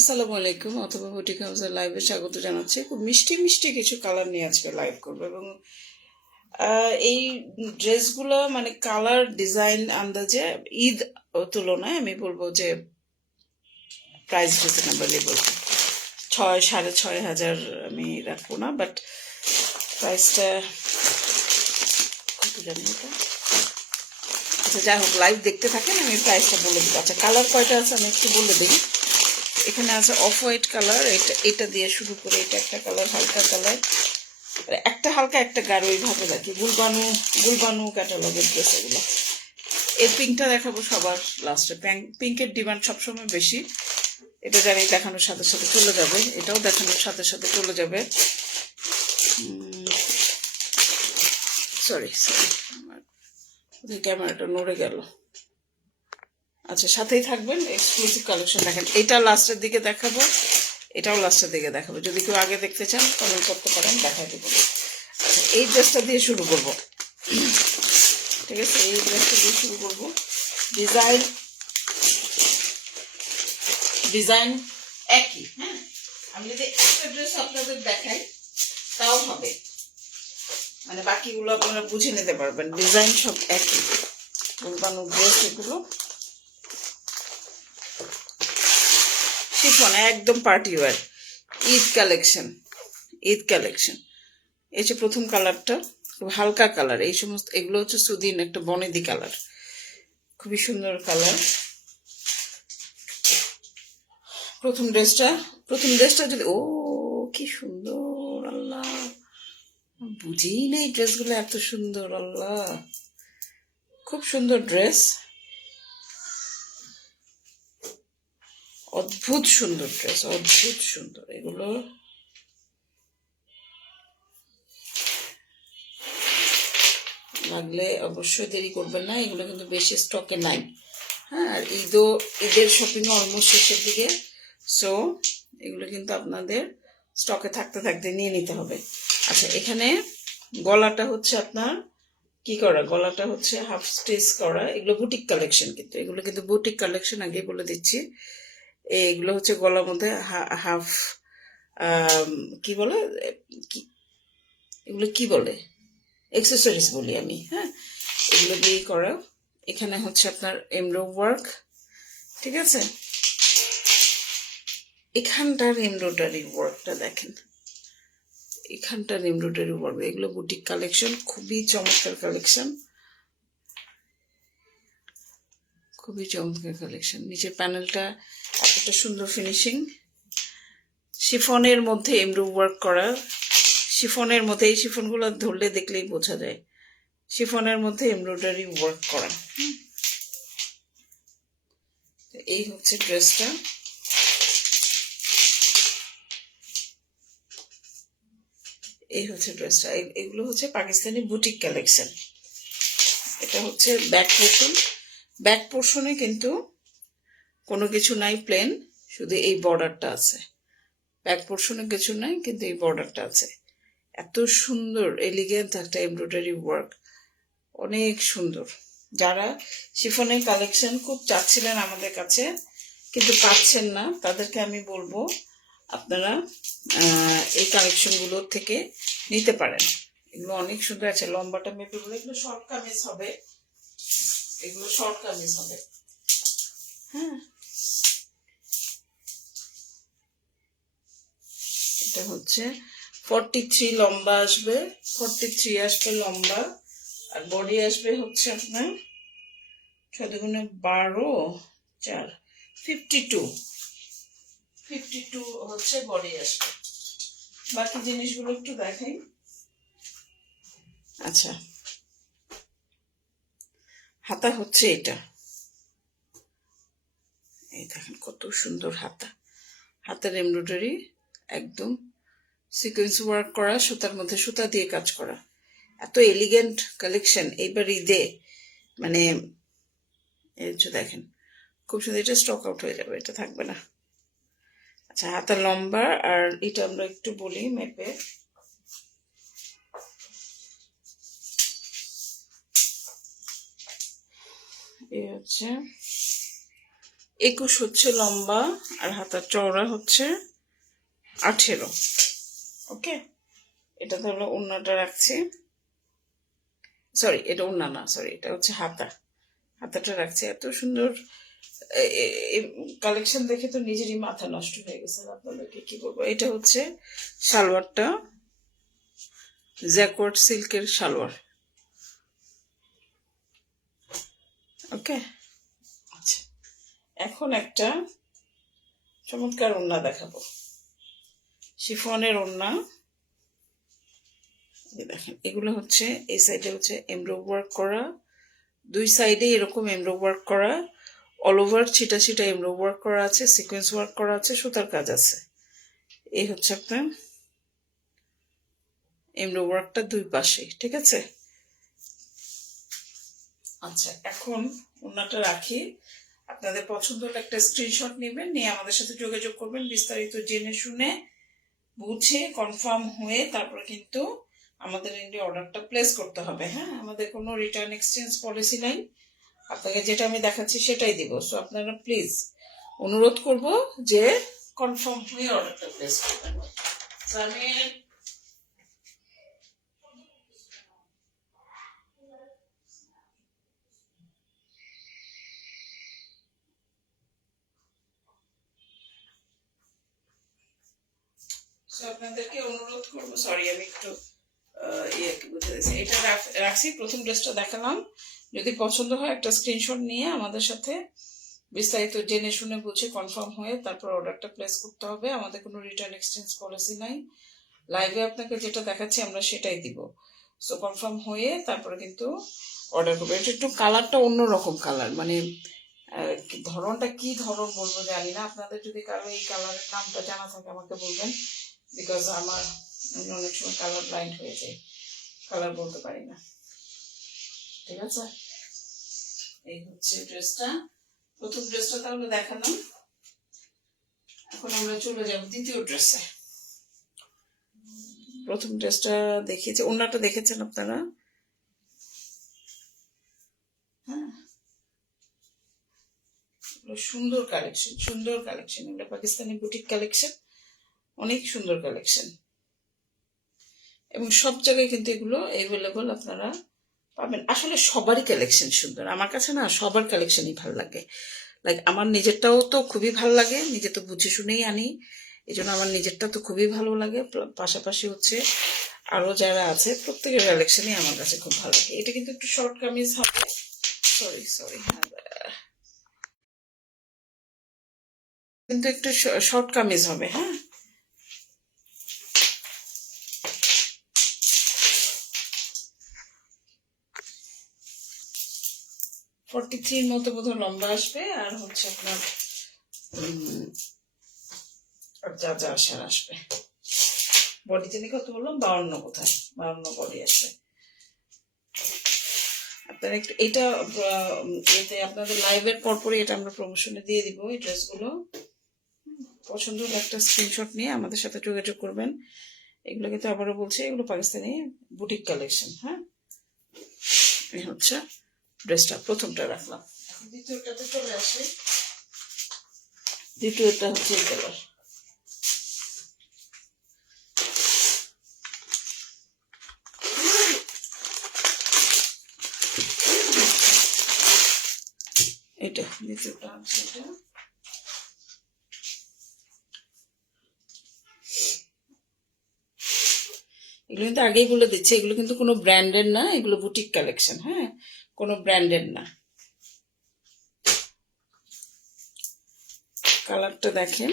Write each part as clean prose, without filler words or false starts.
আসসালামু আলাইকুম অথবা বুটিক হাউসের লাইভে স্বাগত জানাচ্ছি। খুব মিষ্টি মিষ্টি কিছু কালার নিয়ে আজকে লাইভ করবো এবং এই ড্রেসগুলো মানে কালার ডিজাইন আন্দাজে ঈদ তুলনায় আমি বলবো যে প্রাইস রিজনেবলই বলবো। 6,500 আমি রাখবো না, বাট প্রাইসটা কত জানি এটা। আচ্ছা যাই হোক, লাইভ দেখতে থাকেন, আমি প্রাইসটা বলে দিব। আচ্ছা কালার কয়টা আছে আমি একটু বলে দিই। এখানে আছে অফ হোয়াইট কালার, এটা দিয়ে শুরু করে এটা একটা কালার, হালকা কালার, একটা হালকা একটা গাঢ়, এইভাবে রাখি। গুলবানু ক্যাটালগের ড্রেস এগুলো। এই পিঙ্কটা দেখাবো সবার লাস্টে। পিঙ্কের ডিমান্ড সবসময় বেশি, এটা জানি দেখানোর সাথে সাথে চলে যাবে, এটাও দেখানোর সাথে সাথে চলে যাবে। সরি ক্যামেরাটা নড়ে গেল। আচ্ছা সাথেই থাকবেন, এক্সক্লুসিভ কালেকশন দেখেন। এটা লাস্টের দিকে দেখাবো, এটাও লাস্টের দিকে দেখাবো। যদি কেউ আগে দেখতে চান কমেন্ট করতে পারেন, দেখাই দেবো। আচ্ছা এই ড্রেসটা দিয়ে শুরু করব, ঠিক আছে? এই ড্রেসটা দিয়ে শুরু করবো। ডিজাইন একই। হ্যাঁ, আমি যদি একটা ড্রেস আপনাদের দেখাই তাও হবে, মানে বাকিগুলো আপনারা বুঝে নিতে পারবেন। ডিজাইন সব একই, গুলবানু ড্রেস এগুলো। শিফন একদম পার্টি ওয়্যার, ঈদ কালেকশন। এই যে প্রথম কালারটা খুব হালকা কালার, এই সমস্ত এগুলো হচ্ছে সুদিন একটা বনেদি কালার, খুবই সুন্দর কালার। প্রথম ড্রেসটা যদি কি সুন্দর, আল্লাহ বুঝেই নেই ড্রেসগুলো এত সুন্দর, আল্লাহ খুব সুন্দর ড্রেস, অদ্ভুত সুন্দর ড্রেস, অদ্ভুত সুন্দর। এগুলো লাগলে অবশ্যই দেরি করবেন না, এগুলো কিন্তু বেশি স্টকে নাই। হ্যাঁ, আর ঈদের শপিংও অলমোস্ট শেষের দিকে, সো এগুলো কিন্তু আপনাদের স্টকে থাকতে থাকতে নিয়ে নিতে হবে। আচ্ছা এখানে গলাটা হচ্ছে আপনার কি করা, গলাটা হচ্ছে হাফ স্টিচ করা। এগুলো বুটিক কালেকশন, কিন্তু এগুলো কিন্তু বুটিক কালেকশন, আগে বলে দিচ্ছি। এগুলো হচ্ছে গলার মধ্যে হাফ কি বলে, এগুলো কি বলে, এক্সেসরিজ বলি আমি। হ্যাঁ, এগুলো দিয়েই করা। এখানে হচ্ছে আপনার এমব্রো ওয়ার্ক, ঠিক আছে? এখানটার এমব্রয়ডারি ওয়ার্কটা দেখেন, এখানটার এমব্রয়ডারি ওয়ার্ক। এগুলো বুটিক কালেকশন, খুবই চমৎকার কালেকশন, খুবই চমৎকার কালেকশন। নিচের প্যানেলটা এতটা সুন্দর ফিনিশিং, শিফনের মধ্যে এমব্রো ওয়ার্ক করা। শিফনের মধ্যে, এই শিফনগুলো ধরলে দেখলেই বোঝা যায়, শিফনের মধ্যে এমব্রয়ডারি ওয়ার্ক করা। এই হচ্ছে ড্রেসটা। এই হচ্ছে ড্রেসটা। এগুলো হচ্ছে পাকিস্তানি বুটিক কালেকশন। এটা হচ্ছে ব্যাক পোর্শন। ব্যাক পোর্শনে কিন্তু কোনো কিছু নাই, প্লেন, শুধু এই বর্ডারটা আছে। ব্যাক পোর্শনে কিছু নাই, কিন্তু এই বর্ডারটা আছে। এত সুন্দর এলিগেন্ট একটা এমব্রয়ডারি ওয়ার্ক, অনেক সুন্দর। যারা শিফনের কালেকশন খুব চাচ্ছিলেন আমাদের কাছে কিন্তু পাচ্ছেন না, তাদেরকে আমি বলবো আপনারা এই কালেকশনগুলোর থেকে নিতে পারেন। এগুলো অনেক সুন্দর আছে। লম্বাটা মেপে বলে, এগুলো শর্ট কামিজ হবে, এগুলো শর্ট কামিজ হবে। হ্যাঁ, এটা হচ্ছে 43 লম্বা আসবে, 43 আসবে লম্বা, আর বডি আসবে হচ্ছে আপনার 6×12 4 52 হচ্ছে বডি আসবে। বাকি জিনিসগুলো একটু দেখাই। আচ্ছা হাতা হচ্ছে এটা, এই দেখেন কত সুন্দর হাতা। হাতের এমব্রয়ডারি একদম সিকোয়েন্স ওয়ার্ক করা, সুতার মধ্যে সুতা দিয়ে কাজ করা। এত এলিগেন্ট কালেকশন এইবার ঈদে, মানে এই যে দেখেন খুব সুন্দর। এটা স্টক আউট হয়ে যাবে, এটা থাকবে না। আচ্ছা হাতা লম্বা, আর এটা আমরা একটু বলি মেপে। এই হচ্ছে 21 হচ্ছে লম্বা আর হাতার চওড়া হচ্ছে 18। ওকে, এটা তাহলে ওড়নাটা রাখছি, সরি এটা ওড়না না, সরি এটা হচ্ছে হাতাটা রাখছি। এত সুন্দর কালেকশন দেখে তো নিজেরই মাথা নষ্ট হয়ে গেছে। আপনাদেরকে কি বলবো, এটা হচ্ছে সালোয়ারটা, জ্যাকওয়ার্ড সিল্কের সালোয়ার। ওকে, আচ্ছা এখন একটা চমৎকার ওড়না দেখাবো, শিফনের ওড়না। দেখেন এগুলো হচ্ছে এই সাইডে হচ্ছে এমব্রো ওয়ার্ক করা, দুই সাইডে এরকম এমব্রো ওয়ার্ক করা, অল ওভার ছিটা ছিটা এমব্রো ওয়ার্ক করা আছে, সিকোয়েন্স ওয়ার্ক করা আছে, সুতার কাজ আছে। এই হচ্ছে আপনার এমব্রো ওয়ার্কটা দুই পাশে, ঠিক আছে। আচ্ছা এখন ওড়নাটা রাখি, আপনাদের পছন্দ হলে একটা স্ক্রিনশট নেবেন, নিয়ে আমাদের সাথে যোগাযোগ করবেন, বিস্তারিত জেনে শুনে বুঝে কনফার্ম হয়ে তারপরে কিন্তু আমাদের ইন্ডিয়া অর্ডারটা প্লেস করতে হবে। হ্যাঁ, আমাদের কোনো রিটার্ন এক্সচেঞ্জ পলিসি নাই, আপনাকে যেটা আমি দেখাচ্ছি সেটাই দিব। সো আপনারা প্লিজ অনুরোধ করব যে কনফার্ম হয়ে অর্ডারটা প্লেস করবেন। আমি আপনাদেরকে অনুরোধ করবো, সরি আমি একটু এটা রাখছি। প্রথম ড্রেসটা দেখালাম, যদি পছন্দ হয় একটা স্ক্রিনশট নিয়ে আমাদের সাথে বিস্তারিত জেনে শুনে বুঝে কনফার্ম হয়ে তারপর অর্ডারটা প্লেস করতে হবে। আমাদের কোনো রিটার্ন এক্সচেঞ্জ পলিসি নাই, লাইভে আপনাকে যেটা দেখাচ্ছি আমরা সেটাই দিব। সো কনফার্ম হয়ে তারপরে কিন্তু অর্ডার করবে। এটা একটু কালারটা অন্যরকম কালার, মানে ধরনটা কি ধরন বলবো জানি না, আপনাদের যদি কারো এই কালারের নামটা জানা থাকে আমাকে বলবেন, বিকজ আমি অনেক সময় কালার ব্লাইন্ড হয়ে যায়, কালার বলতে পারি না। ঠিক আছে, এই হচ্ছে ড্রেসটা, প্রথম ড্রেসটা তাহলে দেখালাম। এখন আমরা চলে যাব দ্বিতীয় ড্রেসে। প্রথম ড্রেসটা দেখিয়েছি, ওড়নাটা দেখেছেন আপনারা। হ্যাঁ, সুন্দর কালেকশন, সুন্দর কালেকশন, এগুলো পাকিস্তানি বুটিক কালেকশন, অনেক সুন্দর কালেকশন এবং সব জায়গায় কিন্তু এগুলো অ্যাভেলেবল আপনারা পাবেন। আসলে সবারই কালেকশন সুন্দর, আমার কাছে না সবার কালেকশনই ভালো লাগে। লাইক আমার নিজেরটাও তো খুবই ভালো লাগে, নিজে তো বুঝে শুনেই আনি, এই জন্য আমার নিজেরটা তো খুবই ভালো লাগে। পাশাপাশি হচ্ছে আরো যারা আছে প্রত্যেকের কালেকশনই আমার কাছে খুব ভালো লাগে। এটা কিন্তু একটু শর্ট কামিজ হবে, সরি সরি, কিন্তু একটু শর্ট কামিজ হবে। হ্যাঁ, ফর্টি থ্রির মতো বোধহয় লম্বা আসবে, আর হচ্ছে আপনার যা যা আসার আসবে। বডি তিনি কত বললাম, 52, কোথায় 52 বডি আছে। আপনারা একটু এটা এতে আপনাদের লাইভের পরপরই এটা আমরা প্রমোশনে দিয়ে দিব। এই ড্রেসগুলো পছন্দ হলে একটা স্ক্রিনশট নিয়ে আমাদের সাথে যোগাযোগ করবেন। এগুলো কিন্তু আবারও বলছি, এগুলো পাকিস্তানি বুটিক কালেকশন। হ্যাঁ, এই হচ্ছে ড্রেসটা, প্রথমটা রাখলাম। এখন দ্বিতীয়টাতে চলে আসে। দ্বিতীয়টা হচ্ছে এই কালার, এটা দ্বিতীয়টা হচ্ছে এটা। এগুলো কিন্তু আগেই বলে দিচ্ছে, এগুলো কিন্তু কোনো ব্র্যান্ডের না, এগুলো বুটিক কালেকশন। হ্যাঁ, কোনো ব্র্যান্ডের না। কালারটা দেখেন,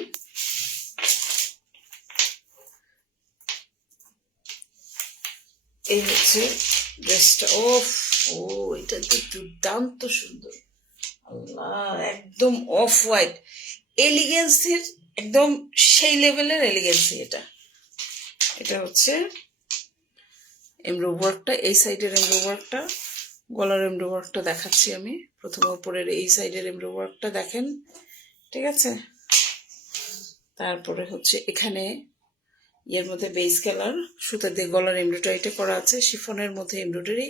এই হচ্ছে ড্রেসটা। ও এটা তো দুর্দান্ত সুন্দর, আল্লাহ, একদম অফ হোয়াইট এলিগেন্সির, একদম সেই লেভেলের এলিগেন্সি। এটা হচ্ছে এমব্রো ওয়ার্কটা, এই সাইডের এমব্রো ওয়ার্কটা, গলার এমব্রো ওয়ার্কটা দেখাচ্ছি আমি। প্রথমে উপরের এই সাইডের এমব্রো ওয়ার্কটা দেখেন, ঠিক আছে। তারপরে হচ্ছে এখানে এর মধ্যে বেস কালার সুতা দিয়ে গলার এমব্রয়ডারিটা করা আছে, শিফনের মধ্যে এমব্রয়ডারি।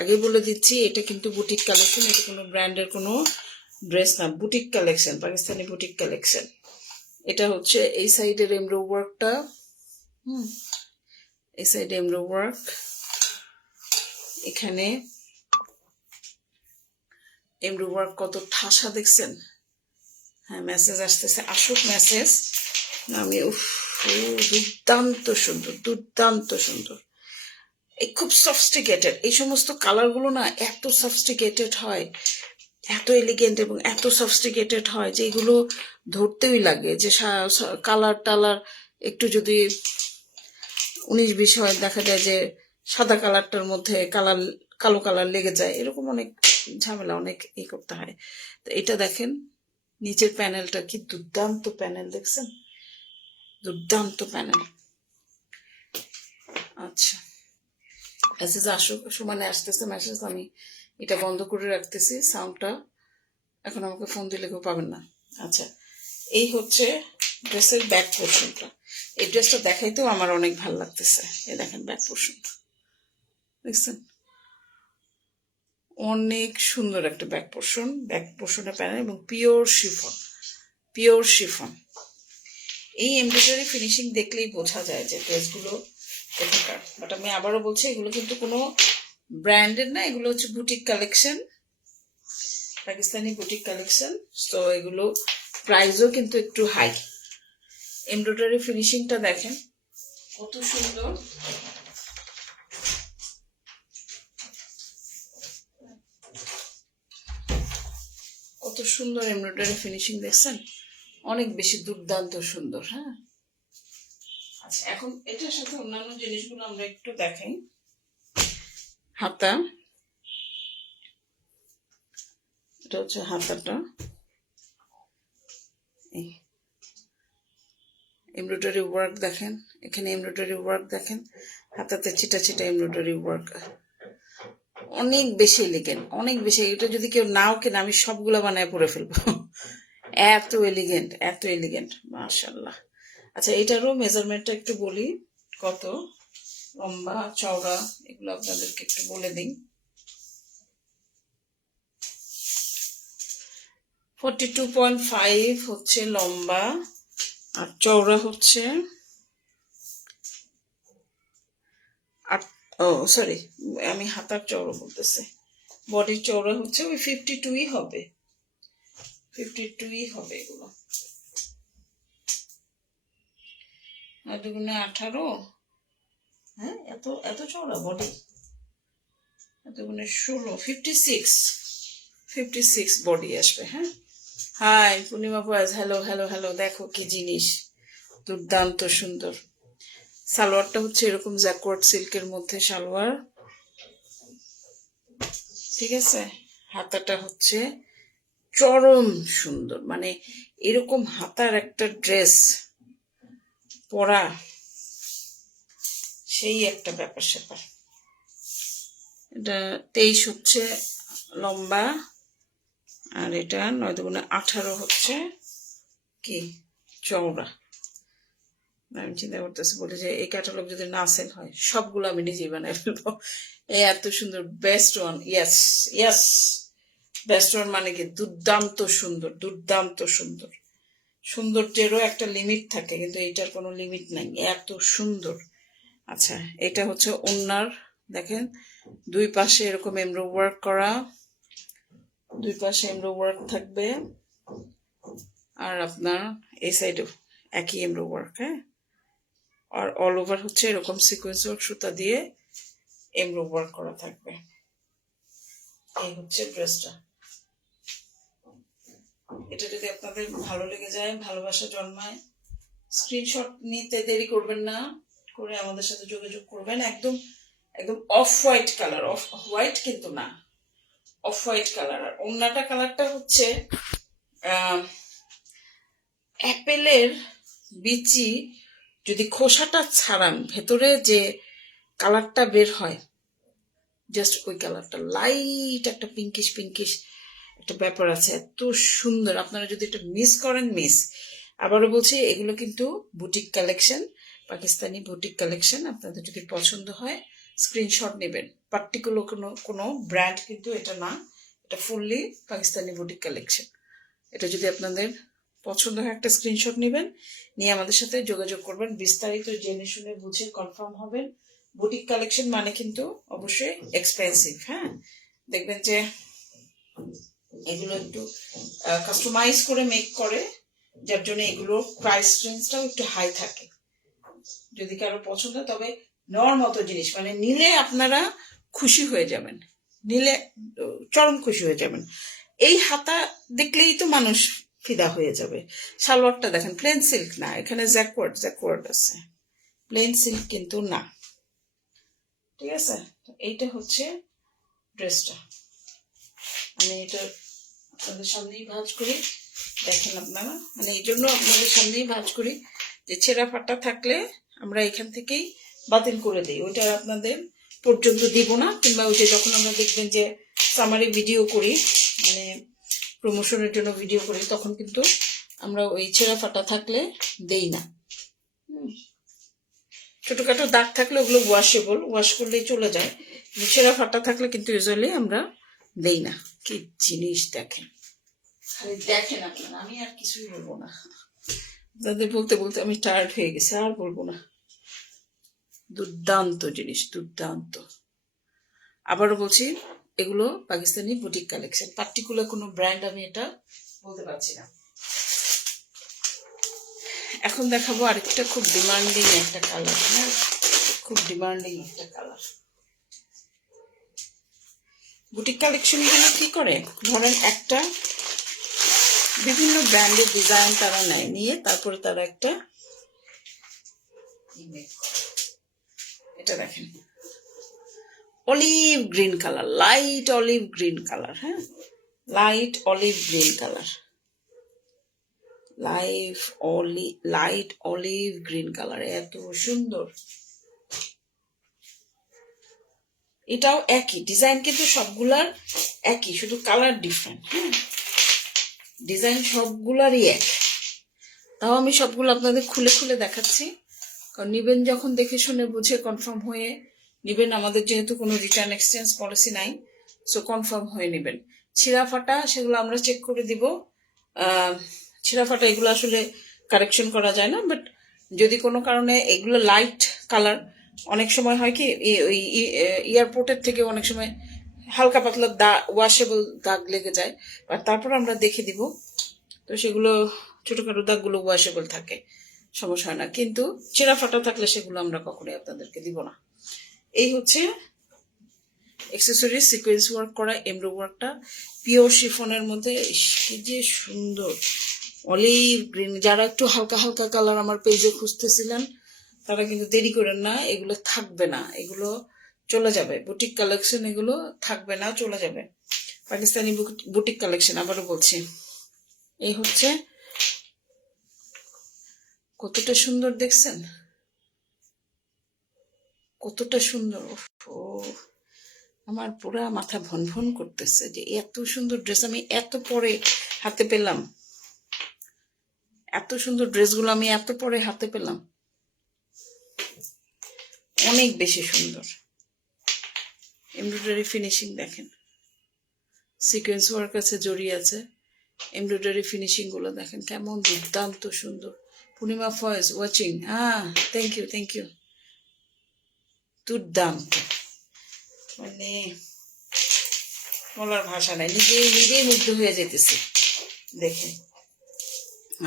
আগে বলে দিচ্ছি এটা কিন্তু বুটিক কালেকশন, এটা কোনো ব্র্যান্ডের কোনো ড্রেস না, boutique collection, Pakistani boutique collection. এটা হচ্ছে এই সাইডের এমব্রো ওয়ার্কটা, এই সাইডে এমব্রো ওয়ার্ক, এখানে এমব্রো ওয়ার্ক কত ঠাসা দেখছেন। হ্যাঁ, মেসেজ আসতেছে, আসুক মেসেজ। আমি দুর্দান্ত সুন্দর, দুর্দান্ত সুন্দর। এই খুব সফিস্টিকেটেড, এই সমস্ত কালারগুলো না এত সফিস্টিকেটেড হয়, এত এলিগেন্ট এবং এত সফিস্টিকেটেড হয় যে এগুলো ধরতেই লাগে যে কালার টালার একটু যদি 19-20 হয়, দেখা যায় যে সাদা কালারটার মধ্যে কালো কালার লেগে যায়, এরকম অনেক ঝামেলা, অনেক করতে হয়। তো এটা দেখেন নিচের প্যানেলটা কি দুর্দান্ত প্যানেল, দেখছেন, দুর্দান্ত প্যানেল। আচ্ছা, মেসেজ আসুক, সমানে আসতেছে মেসেজ, আমি এটা বন্ধ করে রাখতেছি সাউন্ডটা, এখন আমাকে ফোন দিলে কেউ পাবেন না। আচ্ছা, এই হচ্ছে ড্রেসের ব্যাক পোর্শনটা। এই ড্রেসটা দেখাইতেও আমার অনেক ভালো লাগতেছে। এই দেখেন ব্যাক পোর্শনটা, দেখছেন, অনেক সুন্দর একটা ব্যাক পোর্শন, ব্যাক পোর্শনের প্যানেল এবং পিওর শিফন, পিওর শিফন। এই এমব্রয়ডারি ফিনিশিং দেখলেই বোঝা যায় যে ড্রেসগুলো কোথাকার। বাট আমি আবারও বলছি, এগুলো কিন্তু কোনো ব্র্যান্ডের না, এগুলো হচ্ছে boutique collection, Pakistani boutique collection. তো এগুলো প্রাইসও কিন্তু একটু হাই। এমব্রয়ডারি ফিনিশিংটা দেখেন কত সুন্দর, কত সুন্দর এমব্রয়ডারি ফিনিশিং, দেখছেন, অনেক বেশি দুর্দান্ত সুন্দর। হ্যাঁ, আচ্ছা, এখন এটার সাথে অন্যান্য জিনিসগুলো আমরা একটু দেখাই। হাতা, এটা হচ্ছে হাতাটা, এই এমব্রয়ডারি ওয়ার্ক দেখেন, এখানে এমব্রয়ডারি ওয়ার্ক দেখেন, হাতাতে ছিটা ছিটা এমব্রয়ডারি ওয়ার্ক, অনেক বেশি এলিগেন্ট, অনেক বেশি। এটা যদি কেউ নাও কেন, আমি সবগুলো বানায় পরে ফেলবো, এত এলিগেন্ট, এত এলিগেন্ট, মাশাআল্লাহ। আচ্ছা, এটারও মেজারমেন্টটা একটু বলি, কত লম্বা চওড়া এগুলো আপনাদেরকে একটু বলে দিই। 42.5 হচ্ছে লম্বা, আর চওড়া হচ্ছে সরি, আমি হাতার চওড়া বলতেছি, বডির চওড়া হচ্ছে ওই 52ই হবে, 52ই হবে এগুলো। 2×18, হ্যাঁ, এত এত চওড়া বডি, 2×16, 56 বডি আসবে। হ্যাঁ, হাই পূর্ণিমা বয়েজ, হ্যালো হ্যালো হ্যালো, দেখো কি জিনিস, দুর্দান্ত সুন্দর। সালোয়ারটা হচ্ছে এরকম জ্যাকওয়ার্ড সিল্কের মধ্যে সালোয়ার, ঠিক আছে। হাতাটা হচ্ছে চরম সুন্দর, মানে এরকম হাতার একটা ড্রেস পরা সেই একটা ব্যাপার স্যাপার। এটা 23 হচ্ছে লম্বা, আর এটা 9×18 হচ্ছে কি চওড়া। আমি চিন্তা করতেছি, বলি যে এই ক্যাটালগ যদি না সেল হয় সবগুলো আমি নিজেই বানাই ফেলবো। এত সুন্দর, best one, yes yes, best one মানে কি দুর্দান্ত সুন্দর, দুর্দান্ত সুন্দর। সৌন্দর্যেরও একটা লিমিট থাকে, কিন্তু এটার কোনো লিমিট নাই, এত সুন্দর। আচ্ছা, এটা হচ্ছে ওড়নার, দেখেন দুই পাশে এরকম এমব্রো ওয়ার্ক করা, দুই পাশে এমব্রো ওয়ার্ক থাকবে, আর আপনার এই সাইডেও একই এমব্রো ওয়ার্ক। হ্যাঁ, আর অল ওভার হচ্ছে এরকম সিকোয়েন্স ওয়ার্ক সুতা দিয়ে এমব্রো ওয়ার্ক করা থাকবে। এই হচ্ছে ড্রেসটা। এটা যদি আপনাদের ভালো লেগে যায়, ভালোবাসা জন্মায়, স্ক্রিনশট নিতে দেরি করবেন না, করে আমাদের সাথে যোগাযোগ করবেন। একদম একদম off white colour, off white কিন্তু না, অফ হোয়াইট কালার। আর অন্যটা কালারটা হচ্ছে অ্যাপেলের বিচি যদি খোসাটা ছাড়ান, ভেতরে যে কালারটা বের হয়, জাস্ট ওই কালারটা, লাইট একটা পিঙ্কিশ পিঙ্কিশ একটা ব্যাপার আছে, এত সুন্দর। আপনারা যদি এটা মিস করেন, মিস। আবারও বলছি, এগুলো কিন্তু boutique collection, Pakistani boutique collection. আপনাদের যদি পছন্দ হয় স্ক্রিনশট নেবেন। পার্টিকুলার কোনো ব্র্যান্ড কিন্তু এটা না, এটা এটা ফুললি পাকিস্তানি বুটিক কালেকশন। এটা যদি আপনাদের পছন্দ হয় একটা স্ক্রিনশট নেবেন, নিয়ে আমাদের সাথে যোগাযোগ করবেন, বিস্তারিত জেনে শুনে বুঝে কনফার্ম হবেন। বুটিক কালেকশন মানে কিন্তু অবশ্যই এক্সপেন্সিভ। হ্যাঁ, দেখবেন যে এগুলো একটু কাস্টমাইজ করে মেক করে, যার জন্য এগুলো প্রাইস রেঞ্জটাও একটু হাই থাকে। যদি কারো পছন্দ, তবে নেওয়ার মতো জিনিস, মানে নিলে আপনারা খুশি হয়ে যাবেন, নিলে চরম খুশি হয়ে যাবেন। এই হাতা দেখলেই তো মানুষ ফিদা হয়ে যাবে। সালোয়ারটা দেখেন, প্লেন সিল্ক না, এখানে জ্যাকওয়ার্ড আছে, প্লেন সিল্ক কিন্তু না। ঠিক আছে, এইটা হচ্ছে ড্রেসটা। আমি এটা আপনাদের সামনেই ভাঁজ করি, দেখেন আপনারা, মানে এই জন্য আপনাদের সামনেই ভাঁজ করি যে ছেঁড়া ফাটা থাকলে আমরা এখান থেকেই বাতিল করে দিই, ওইটা আপনাদের পর্যন্ত দিব না। কিংবা ওইটা যখন আমরা দেখবেন যে সামারি ভিডিও করি, মানে প্রমোশনের জন্য ভিডিও করি, তখন কিন্তু আমরা ওই ছেঁড়া ফাটা থাকলে দেই না। ছোটখাটো দাগ থাকলে ওগুলো ওয়াশেবল, ওয়াশ করলেই চলে যায়। ছেঁড়া ফাটা থাকলে কিন্তু ইউজুয়ালি আমরা দেই না। কি জিনিস দেখেন, খালি দেখেন আপনারা, আমি আর কিছুই বলবো না। আপনাদের বলতে বলতে আমি টায়ার্ড হয়ে গেছি, আর বলবো না। দুর্দান্ত জিনিস, দুর্দান্ত। আবারও বলছি, এগুলো পাকিস্তানি বুটিক কালেকশন, পার্টিকুলার কোনো ব্র্যান্ড আমি এটা বলতে পারছি না। এখন দেখাবো আরেকটা খুব ডিমান্ডিং একটা কালার। হ্যাঁ, খুব ডিমান্ডিং একটা কালার। বুটিক কালেকশনগুলো কি করে, ধরেন একটা বিভিন্ন ব্র্যান্ডের ডিজাইন তারা নেয়, নিয়ে তারপরে তারা একটা এটা দেখেন, olive green colour, light olive green colour. হ্যাঁ, light olive green colour, light olive green colour, এত সুন্দর। এটাও একই ডিজাইন, কিন্তু সবগুলার একই, শুধু কালার ডিফারেন্ট। হ্যাঁ, ডিজাইন সবগুলারই এক। তাও আমি সবগুলো আপনাদের খুলে খুলে দেখাচ্ছি, কারণ নিবেন যখন দেখে শুনে বুঝে কনফার্ম হয়ে নিবেন। আমাদের যেহেতু কোনো রিটার্ন এক্সচেঞ্জ পলিসি নাই, সো কনফার্ম হয়ে নেবেন। ছিঁড়া ফাটা সেগুলো আমরা চেক করে দিব। ছিঁড়া ফাটা এগুলো আসলে কারেকশন করা যায় না, বাট যদি কোনো কারণে এগুলো লাইট কালার, অনেক সময় হয় কি ওই এয়ারপোর্টের থেকে অনেক সময় হালকা পাতলা ওয়াশেবল দাগ লেগে যায়, আর তারপর আমরা দেখে দিব। তো সেগুলো ছোটখাটো দাগগুলো ওয়াশেবল থাকে, সমস্যা হয় না। কিন্তু ছেঁড়া ফাটা থাকলে সেগুলো আমরা কখনোই আপনাদেরকে দিব না। এই হচ্ছে অ্যাক্সেসরিজ সিকোয়েন্স ওয়ার্ক করা এমব্রো ওয়ার্কটা, পিওর শিফনের মধ্যে। কি যে সুন্দর, অলিভ গ্রিন। যারা একটু হালকা হালকা কালার আমার পেজে খুঁজতেছিলেন, তারা কিন্তু দেরি করেন না, এগুলো থাকবে না, এগুলো চলে যাবে। বুটিক কালেকশন এগুলো থাকবে না, চলে যাবে। পাকিস্তানি বুটিক কালেকশন, আবারও বলছি। এই হচ্ছে, কতটা সুন্দর দেখছেন, কতটা সুন্দর। ও, আমার পুরা মাথা ভন ভন করতেছে যে এত সুন্দর ড্রেস আমি এত পরে হাতে পেলাম, এত সুন্দর ড্রেসগুলো আমি এত পরে হাতে পেলাম, অনেক বেশি সুন্দর। এমব্রয়ডারি ফিনিশিং দেখেন, সিকোয়েন্স ওয়ার্ক আছে, জড়ি আছে, এমব্রয়ডারি ফিনিশিং গুলো দেখেন কেমন দুর্দান্ত সুন্দর। পূর্ণিমা ফয়েজ ওয়াচিং, থ্যাংক ইউ। দুর্দান্ত, মানে বলার ভাষা নাই, নিজেই মুগ্ধ হয়ে যেতেছি দেখে।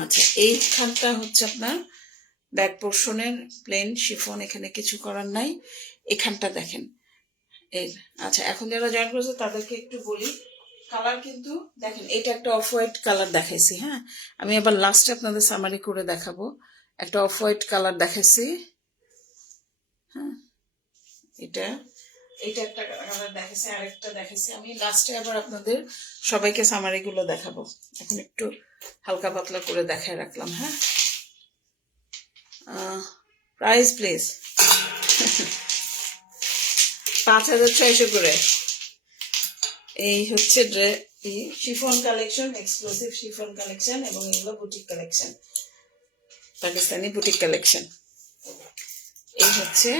আচ্ছা, এইখানটা হচ্ছে আপনার ব্যাক পোর্শনের প্লেন শিফন, এখানে কিছু করার নাই। এখানটা দেখেন এই। আচ্ছা, এখন যারা জয়েন করেছে তাদেরকে একটু বলি, কালার কিন্তু দেখেন, এটা একটা অফ হোয়াইট কালার দেখাইছি। হ্যাঁ, আমি আবার লাস্টে আপনাদের সামারি করে দেখাবো। একটা অফ হোয়াইট কালার দেখাইছি। হ্যাঁ, এটা একটা কালার দেখাইছি, আরেকটা দেখাইছি। আমি লাস্টে আবার আপনাদের সবাইকে সামারি গুলো দেখাবো। এখন একটু হালকা পাতলা করে দেখায় রাখলাম। হ্যাঁ, প্রাইস প্লিজ 5,600 করে। এই হচ্ছে chiffon collection, exclusive chiffon collection, এবং এগুলো boutique collection, Pakistani boutique collection. এই হচ্ছে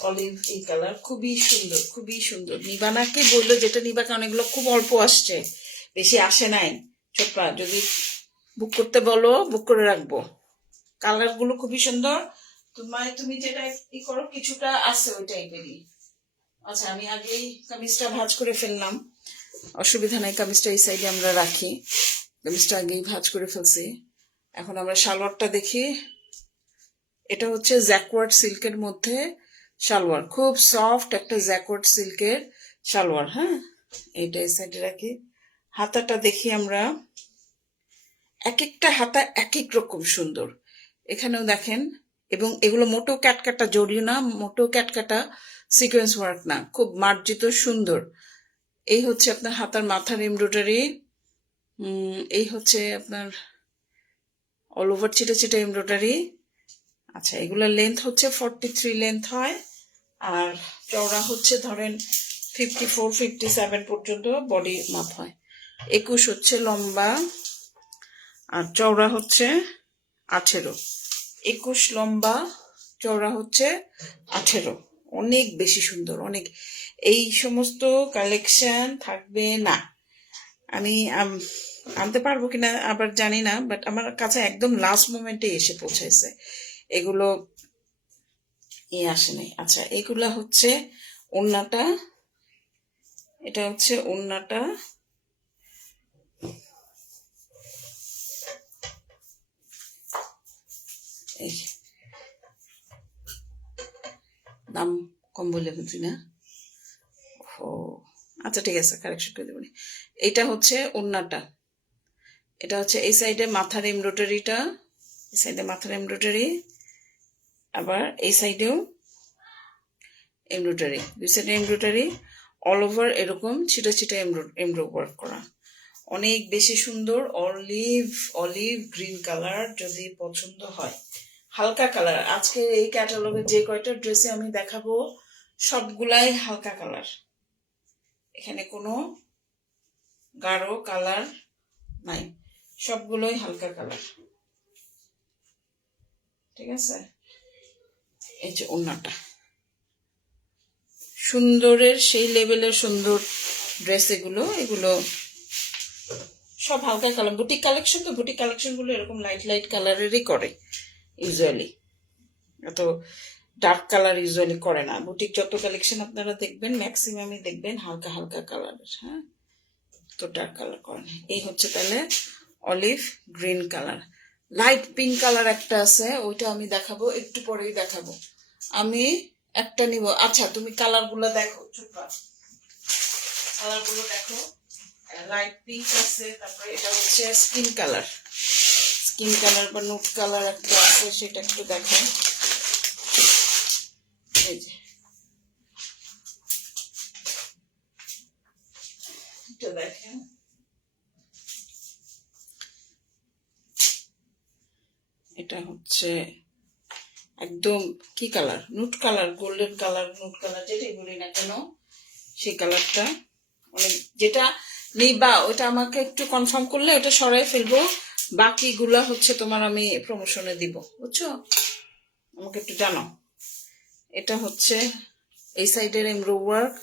অলিভ এই কালার, খুবই সুন্দর, খুবই সুন্দর। নিবানাকে বললো যেটা নিবাকে, অনেকগুলো খুব অল্প আসছে, বেশি আসে নাই। ছোট্টা যদি বুক করতে বলো বুক করে রাখবো। কালার গুলো খুবই সুন্দর। তুমি যেটা ই করো কিছুটা আছে ওই টাইপেরই। আচ্ছা আমি আগেই কামিজটা ভাঁজ করে ফেললাম, অসুবিধা নাই, কামিজটা এই সাইডে আমরা রাখি। কামিজটা আগেই ভাঁজ করে ফেলছি। এখন আমরা সালোয়ারটা দেখি। এটা হচ্ছে জ্যাকওয়ার্ড সিল্কের মধ্যে সালোয়ার, খুব সফট একটা জ্যাকওয়ার্ড সিল্কের সালোয়ার। হ্যাঁ, এইটা এই সাইডে রাখি। হাতাটা দেখি আমরা, এক একটা হাতা এক এক রকম সুন্দর। এখানেও দেখেন, এবং এগুলো মোটো ক্যাটকাটা জড়ি না, মোটো ক্যাটকাটা সিকোয়েন্স ওয়ার্ক না, খুব মার্জিত সুন্দর। এই হচ্ছে আপনার হাতার মাথার এমব্রয়ডারি, এই হচ্ছে আপনার অল ওভার ছিটে ছিটে এমব্রয়ডারি। আচ্ছা এগুলোর লেন্থ হচ্ছে 43 লেন্থ হয়, আর চওড়া হচ্ছে ধরেন 54 57 পর্যন্ত বডি মাপ হয়। 21 হচ্ছে লম্বা, আর চওড়া হচ্ছে 18। 21 লম্বা, চওড়া হচ্ছে 18। অনেক বেশি সুন্দর, অনেক। এই সমস্ত কালেকশন থাকবে না, আমি আনতে পারবো কিনা আবার জানি না, বাট আমার কাছে একদম লাস্ট মোমেন্টে এসে পৌঁছাইছে, এগুলো আসে নাই। আচ্ছা এগুলা হচ্ছে ওড়নাটা, এটা হচ্ছে ওড়নাটা। এই দাম কম বলে বলছি না, ও আচ্ছা ঠিক আছে, কারেকশন করে দেবো। এটা হচ্ছে ওড়নাটা, এটা হচ্ছে এই সাইডে মাথার এমব্রয়ডারিটা, এই সাইডে মাথার এমব্রয়ডারি, আবার এই সাইডেও এমব্রয়ডারি, দুই সাইডে এমব্রয়ডারি, অল ওভার এরকম ছিটা ছিটা এমব্রয় ওয়ার্ক করা, অনেক বেশি সুন্দর। অলিভ অলিভ গ্রিন কালার যদি পছন্দ হয়, হালকা কালার। আজকে এই ক্যাটালগে যে কয়টা ড্রেসে আমি দেখাবো সবগুলাই হালকা কালার, এখানে কোনো গাঢ় কালার নাই, সবগুলোই হালকা কালার। ঠিক আছে, এই যে ওড়নাটা সুন্দরের সেই লেভেলের সুন্দর ড্রেস, এগুলো এগুলো সব হালকা কালার। বুটিক কালেকশন তো, বুটিক কালেকশন গুলো এরকম লাইট লাইট কালারেরই করে ইউজুয়ালি, এত ডার্ক কালার ইউজুয়ালি করে না। বুটিক যত কালেকশন আপনারা দেখবেন ম্যাক্সিমামই দেখবেন হালকা হালকা কালারের, হ্যাঁ, তো ডার্ক কালার করে না। এই হচ্ছে তাহলে olive green colour. Light pink colour একটা আছে, ওইটা আমি দেখাবো একটু পরেই দেখাবো। আমি একটা নিব। আচ্ছা তুমি কালার গুলো দেখো, ছোট কালার গুলো দেখো, লাইট পিঙ্ক আছে, তারপরে এটা হচ্ছে স্কিন কালার, স্কিন কালার বা নুট কালার একটা আছে, সেটা একটু দেখো। এই যে এটা দেখেন, এটা হচ্ছে একদম কি colour, নুট colour, golden colour, নুট colour, যেটাই বলি না কেন সেই কালারটা অনেক। যেটা নিবা ওইটা আমাকে একটু কনফার্ম করলে ওটা সরাই ফেলবো, বাকিগুলা হচ্ছে তোমার আমি প্রমোশনে দিব, বুঝছো, আমাকে একটু জানো। এটা হচ্ছে এই সাইডের এমব্রো ওয়ার্ক,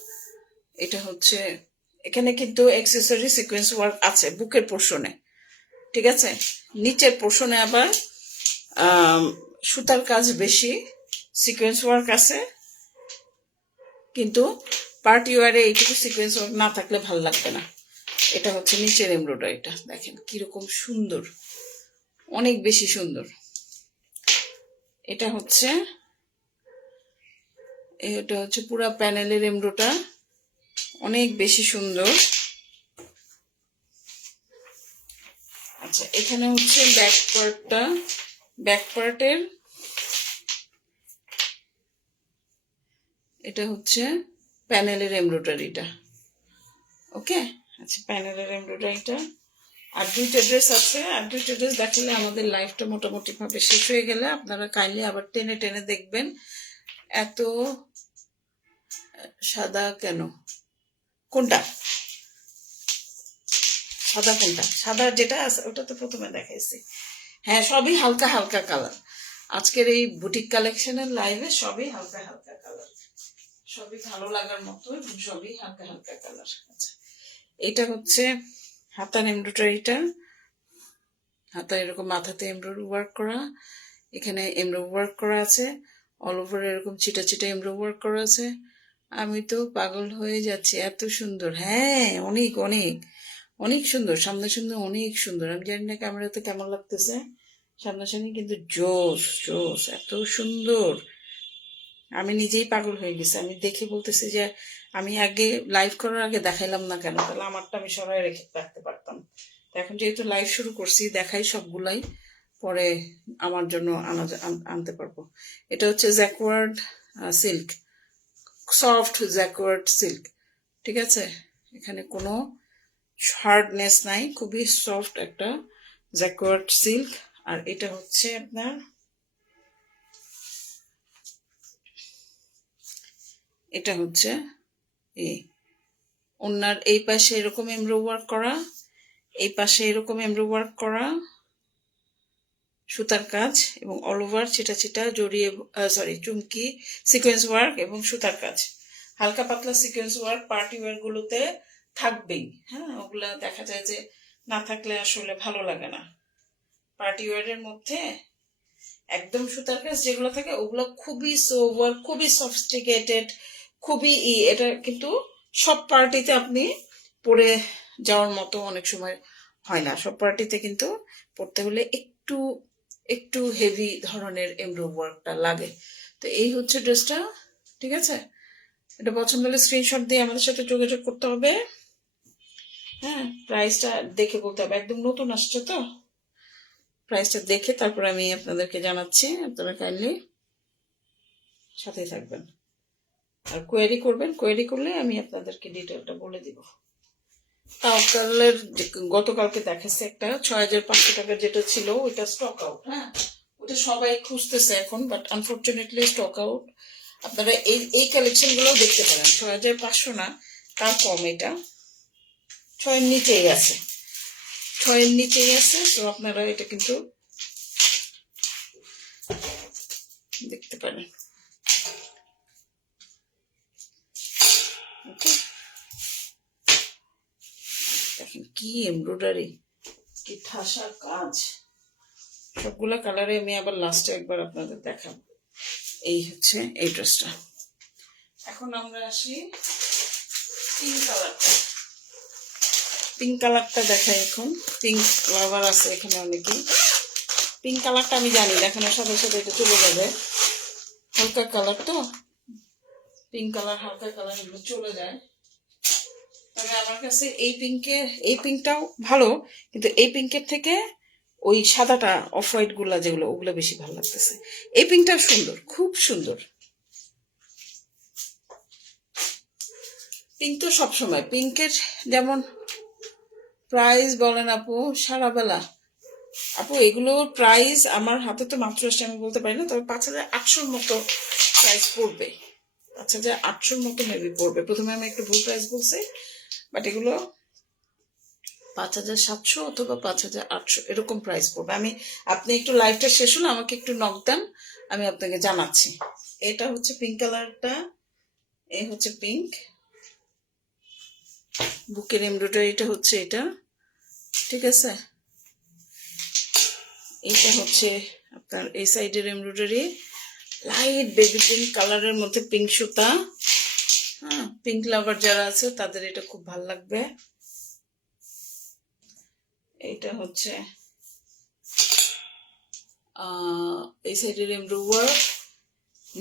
এটা হচ্ছে এখানে কিন্তু অ্যাক্সেসরি সিকোয়েন্স ওয়ার্ক আছে বুকের পোর্শনে, ঠিক আছে। নিচের পোর্শনে আবার সুতার কাজ বেশি, সিকোয়েন্স ওয়ার্ক আছে, কিন্তু পার্টি ওয়ারে এইটুকু সিকোয়েন্স ওয়ার্ক না থাকলে ভাল লাগবে না। এটা হচ্ছে নিচের এমব্রয়ডারিটা, দেখেন কিরকম সুন্দর, অনেক বেশি সুন্দর। এটা হচ্ছে পুরা প্যানেলের এমব্রয়টা, অনেক বেশি সুন্দর। আচ্ছা এখানে হচ্ছে ব্যাক পার্টটা, ব্যাক পার্টের এটা হচ্ছে প্যানেলের এমব্রয়ডারিটা, ওকে। আচ্ছা প্যানেলের এমব্রয়ডারিটা, আর দুইটা ড্রেস আছে, আর দুইটা ড্রেস দেখালে আমাদের লাইফটা মোটামুটি ভাবে শেষ হয়ে গেলে আপনারা কাইন্ডলি আবার টেনে টেনে দেখবেন। এত সাদা কেন, কোনটা সাদা, কোনটা সাদা যেটা আছে ওটা তো প্রথমে দেখাইছি। হ্যাঁ সবই হালকা হালকা কালার, আজকের এই বুটিক কালেকশনের লাইভে সবই হালকা হালকা কালার। সবই ভালো লাগার মতো এবং সবই হালকা হালকা কালার। আচ্ছা, এটা হচ্ছে হাতার এমব্রয়ডারিটা। হাতা এরকম মাথাতে এমব্রয়ডারি ওয়ার্ক করা, এখানে এমব্রয়ডারি ওয়ার্ক করা আছে, অল ওভার এরকম চিটা চিটা এমব্রয়ডারি ওয়ার্ক করা আছে। আমি তো পাগল হয়ে যাচ্ছি, এত সুন্দর। হ্যাঁ, অনেক অনেক অনেক সুন্দর, সামনাসামনি অনেক সুন্দর। আমি জানি না ক্যামেরাতে কেমন লাগতেছে, সামনাসামনি কিন্তু জোস জোস, এত সুন্দর। আমি নিজেই পাগল হয়ে গেছি। আমি দেখে বলতেছি যে আমি আগে লাইভ করার আগে দেখাইলাম না কেন, তাহলে আমারটা আমি সবাই রেখে রাখতে পারতাম। এখন যেহেতু লাইভ শুরু করছি, দেখাই সবগুলাই, পরে আমার জন্য আনতে পারবো। এটা হচ্ছে jacquard silk, soft jacquard silk, ঠিক আছে? এখানে কোনো হার্ডনেস নাই, খুবই সফট একটা জ্যাকওয়ার্ড সিল্ক। আর এটা হচ্ছে আপনার, এটা হচ্ছে এই ওনার এই পাশে এরকম এমব্রয়ডারি ওয়ার্ক করা, এই পাশে এরকম এমব্রয়ডারি ওয়ার্ক করা সুতার কাজ, এবং অল ওভার ছিটা ছিটা জড়িয়ে চুমকি সিকোয়েন্স ওয়ার্ক এবং সুতার কাজ। হালকা পাতলা সিকোয়েন্স ওয়ার্ক পার্টি ওয়ার গুলোতে থাকবেই। হ্যাঁ, ওগুলা দেখা যায় যে না থাকলে আসলে ভালো লাগে না। পার্টি ওয়ারের মধ্যে একদম সুতার কাজ যেগুলো থাকে ওগুলো খুবই সোভার, খুবই সফিস্টিকেটেড, খুবই এটা কিন্তু সব পার্টিতে আপনি পরে যাওয়ার মতো অনেক সময় হয় না। সব পার্টিতে কিন্তু পড়তে হলে একটু একটু হেভি ধরনের এমব্রয়ডারি ওয়ার্কটা লাগে। তো এই হচ্ছে ড্রেসটা, ঠিক আছে? এটা পছন্দ হলে স্ক্রিনশট দিয়ে আমাদের সাথে যোগাযোগ করতে হবে। হ্যাঁ, প্রাইসটা দেখে বলতে হবে, একদম নতুন আসছে তো, প্রাইসটা দেখে তারপর আমি আপনাদেরকে জানাচ্ছি। আপনারা কাইন্ডলি সাথে থাকবেন আর কোয়েরি করবেন, কোয়েরি করলে আমি আপনাদেরকে ডিটেলটা বলে দিব। তাওকালের গতকালকে দেখাচ্ছে একটা 6500 টাকা যেটা ছিল, ওইটা স্টক আউট। হ্যাঁ, ওটা সবাই খুঁজতেছে এখন, বাট আনফর্চুনেটলি স্টক আউট। আপনারা এই কালেকশন গুলো দেখতে পারেন। 6500 না, তার কম। এটা 6-এর নিচেই আছে, 6-এর নিচেই আছে। তো আপনারা এটা কিন্তু দেখতে পারেন। দেখেন কি এমব্রয়ডারি, কি ঠাসা কাজ। সবগুলা কালারে আমি আবার লাস্টে একবার আপনাদের দেখাবো। এই হচ্ছে এই ড্রেসটা। এখন আমরা আসি পিঙ্ক কালারটা। পিঙ্ক কালারটা দেখাই। এখন পিঙ্ক লাভার আছে এখানে অনেকেই। পিঙ্ক কালারটা আমি জানি দেখানোর সাথে সাথে এটা চলে যাবে। হালকা কালার তো, পিঙ্ক কালার হালকা কালার এগুলো চলে যায়। তবে আমার কাছে এই পিঙ্কটাও ভালো, কিন্তু এই পিঙ্কের থেকে ওই সাদাটা অফ হোয়াইট গুলা যেগুলো, ওগুলো বেশি ভালো লাগতেছে। এই পিঙ্কটা সুন্দর, খুব সুন্দর। পিঙ্ক তো সবসময়, পিঙ্কের যেমন প্রাইস বলেন আপু সারা বেলা। আপু এগুলোর প্রাইস আমার হাতে তো মাত্র আসছে, আমি বলতে পারি না, তবে 5800 মতো প্রাইস পড়বে। 5800 মতো মেবি পড়বে। প্রথমে আমি একটু ভুল প্রাইস বলছি, বাট এগুলো 5700 অথবা 5800 এরকম প্রাইস পড়বে। আপনি একটু লাইভটা শেষ হলে আমাকে একটু নক দেন, আমি আপনাকে জানাচ্ছি। এটা হচ্ছে পিঙ্ক কালারটা, এই হচ্ছে পিঙ্ক। বুকের এমব্রয়ডারিটা হচ্ছে এটা, ঠিক আছে? এটা হচ্ছে আপনার এই সাইডের এমব্রয়ডারি, লাইট বেবি পিঙ্ক কালারের মধ্যে পিঙ্ক সুতা। হ্যাঁ, পিঙ্ক লাভার যারা আছে তাদের এটা খুব ভালো লাগবে। এটা হচ্ছে এই সাইডের এমব্রয়ডারি ওয়ার্ক।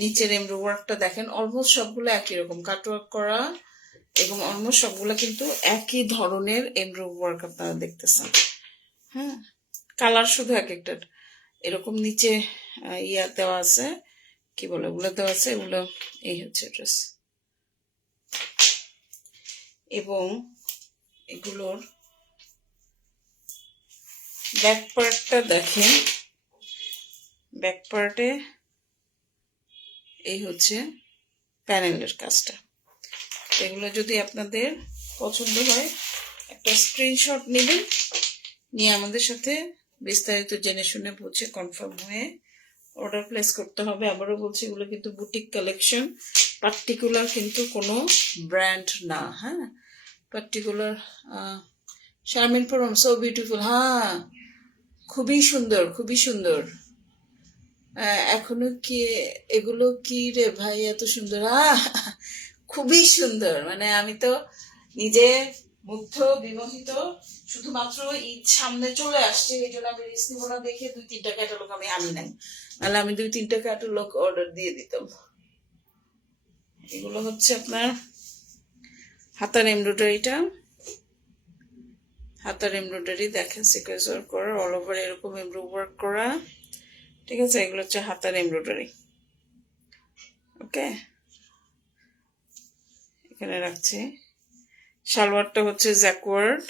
নিচের এমব্রয়ডারি ওয়ার্কটা দেখেন, অলমোস্ট সবগুলো একই রকম কাটওয়ার্ক করা, এবং অলমোস্ট সবগুলো কিন্তু একই ধরনের এমব্রয়ডারি ওয়ার্ক আপনারা দেখতেছেন। হ্যাঁ, কালার শুধু এক একটা এরকম নিচে ইয়া দেওয়া আছে, কি বলে ওগুলো দেওয়া আছে, এগুলো। এই হচ্ছে ড্রেস, এবং এগুলোর ব্যাক পার্টটা দেখেন। ব্যাক পার্টে এই হচ্ছে প্যানেলের কাজটা। এগুলো যদি আপনাদের পছন্দ হয়, একটা স্ক্রিনশট নেবেন, নিয়ে আমাদের সাথে বিস্তারিত জেনে শুনে বুঝে কনফার্ম হয়ে অর্ডার প্লেস করতে হবে। আবারও বলছি, এগুলো কিন্তু বুটিক কালেকশন, পার্টিকুলার কিন্তু কোনো ব্র্যান্ড না, হ্যাঁ, পার্টিকুলার। Sharmin পুরম, so beautiful. হ্যাঁ, খুবই সুন্দর, খুবই সুন্দর। এখনো কি এগুলো কি রে ভাই, এত সুন্দর! খুবই সুন্দর, মানে আমি তো নিজে মুগ্ধ, বিমোহিত। শুধুমাত্র ঈদ সামনে চলে আসছে, এই জন্য আমি রিস্ক নিব না দেখে 2-3টা ক্যাটালগ আমি আনি নাই, নাহলে আমি 2-3টা ক্যাটালগ অর্ডার দিয়ে দিতাম। এগুলো হচ্ছে আপনার হাতার এমব্রয়ডারিটা, হাতার এমব্রয়ডারি দেখেন, সিকোয়েন্স ওয়ার্ক করা, অল ওভার এরকম এমব্রয়ডারি ওয়ার্ক করা, ঠিক আছে? এগুলো হচ্ছে হাতার এমব্রয়ডারি। ওকে, এখানে রাখছি। সালোয়ারটা হচ্ছে জ্যাকওয়ার্ড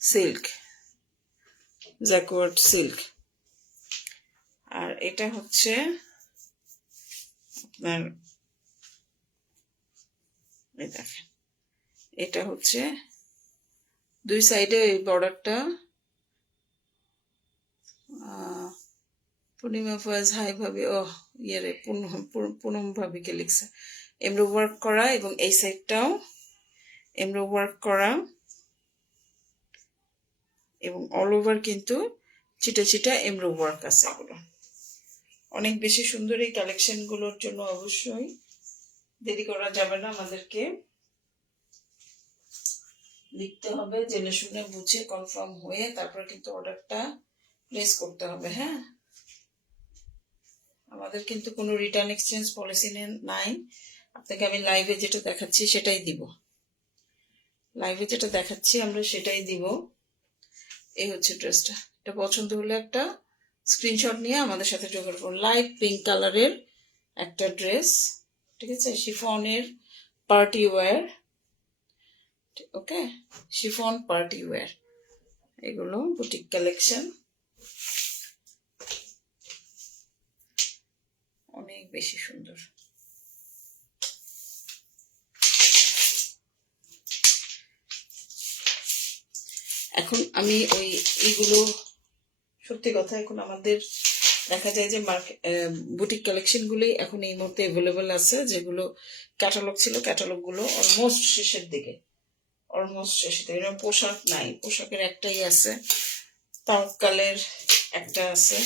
সিল্ক, জ্যাকওয়ার্ড সিল্ক। আর এটা হচ্ছে আপনার, এই দেখেন, এটা হচ্ছে দুই সাইডে এই বর্ডারটা পূর্ণিমা ফয়েজ, হাই ভাবি, ও ইয়ে পুনম ভাবিকে লিখছে। এমব্রো ওয়ার্ক করা, এবং এই সাইডটাও এমব্রো ওয়ার্ক করা, এবং অল ওভার কিন্তু চিটা চিটা এমব্রো ওয়ার্ক আছে। এগুলো অনেক বেশি সুন্দর। এই কালেকশনগুলোর জন্য অবশ্যই দেরি করা যাবে না, আমাদেরকে লিখতে হবে, জেনে শুনে বুঝে কনফার্ম হয়ে তারপর কিন্তু অর্ডারটা প্লেস করতে হবে। হ্যাঁ, আমাদের কিন্তু কোনো রিটার্ন এক্সচেঞ্জ পলিসি নাই। আপনাকে আমি লাইভে যেটা দেখাচ্ছি সেটাই দিব, লাইভে যেটা দেখাচ্ছি আমরা সেটাই দিব। এই হচ্ছে ড্রেসটা, এটা পছন্দ হলে একটা স্ক্রিনশট নিয়ে আমাদের সাথে যোগাযোগ করুন। লাইট পিঙ্ক কালারের একটা ড্রেস, ঠিক আছে? শিফনের পার্টি ওয়্যার, ওকে, শিফন পার্টি ওয়্যার। এগুলো বুটিক কালেকশন, অনেক বেশি সুন্দর। এখন আমি ওই এইগুলো, সত্যি কথা, এখন আমাদের দেখা যায় যে বুটিক কালেকশনগুলোই এখন এই মুহূর্তে অ্যাভেলেবেল আছে। যেগুলো ক্যাটালগ ছিল, ক্যাটালগুলো অলমোস্ট শেষের দিকে, অলমোস্ট শেষের দিকে। এরকম পোশাক নাই, পোশাকের একটাই আছে, তাওকালের একটা আছে,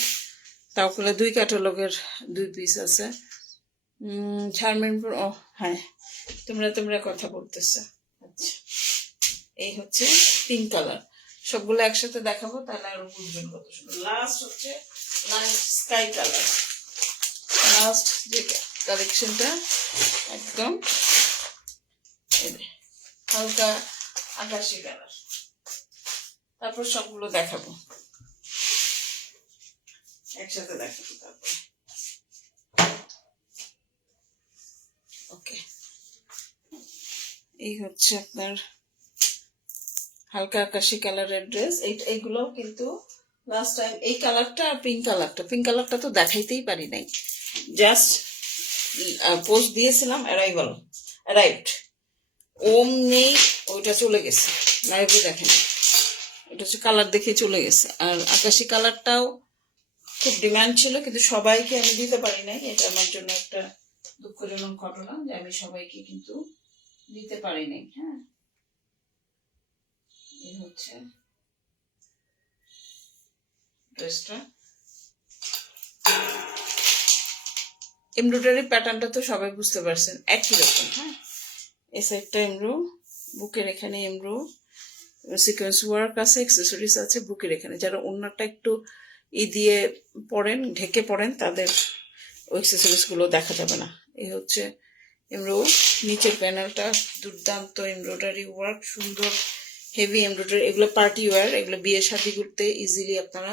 তাওকালের 2 ক্যাটালগের 2 পিস আছে। শারমিনপুর, ও হ্যাঁ, তোমরা কথা বলতেছো। আচ্ছা, এই হচ্ছে পিঙ্ক কালার। সবগুলো একসাথে দেখাবো, তাহলে আরো বুঝবেন কত সুন্দর। লাস্ট হচ্ছে লাইট স্কাই কালার, লাস্ট যে কালেকশনটা একদম হালকা আকাশি কালার। তারপর সবগুলো দেখাবো, একসাথে দেখাবো তারপর। ওকে, এই হচ্ছে আপনার হালকা আকাশি কালারের ড্রেস। এইগুলো কিন্তু লাস্ট টাইম এই কালারটা আর পিঙ্ক কালারটা তো দেখাইতেই পারি নাই, জাস্ট পোস্ট দিয়েছিলাম, অ্যারাইভড অমনি ওইটা চলে গেছে, লাইভে দেখেন, এটা হচ্ছে কালার দেখে চলে গেছে। আর আকাশি কালারটাও খুব ডিমান্ড ছিল, কিন্তু সবাইকে আমি দিতে পারি নাই। এটা আমার জন্য একটা দুঃখজনক ঘটনা যে আমি সবাইকে কিন্তু দিতে পারি নাই। হ্যাঁ, এই হচ্ছে ড্রেসটা। এমব্রয়ডারি প্যাটার্নটা তো সবাই বুঝতে পারছেন, একই রকম। হ্যাঁ, এই সাইডটা এমব্রো, বুকের এখানে এমব্রো, সিকোয়েন্স ওয়ার্ক আছে, অ্যাক্সেসরিজ আছে বুকের এখানে। যারা ওড়নাটা একটু দিয়ে পরেন, ঢেকে পরেন, তাদের ওই অ্যাক্সেসরিজগুলো দেখা যাবে না। এই হচ্ছে এমব্রো, নিচের প্যানেলটা দুর্দান্ত এমব্রয়ডারি ওয়ার্ক, সুন্দর হেভি এমব্রয়ডারি। এগুলো পার্টি ওয়্যার, এগুলো বিয়ে শাদী করতে ইজিলি আপনারা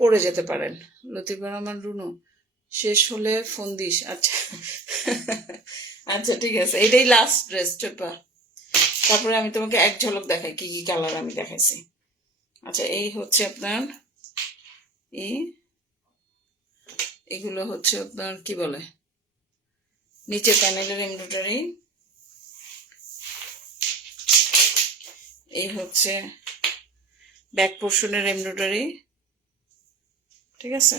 পরে যেতে পারেন। লতিফা রহমান রুনু, শেষ হলে ফোন দিস। আচ্ছা আচ্ছা, ঠিক আছে, এটাই লাস্ট ড্রেস চোপা। তারপরে আমি তোমাকে এক ঝলক দেখাই কি কি কালার আমি দেখাইছি। আচ্ছা, এই হচ্ছে আপনার এগুলো হচ্ছে আপনার কি বলে, নিচে প্যানেলের এমব্রয়ডারি। এই হচ্ছে ব্যাক পোর্শনের এমব্রয়ডারি, ঠিক আছে?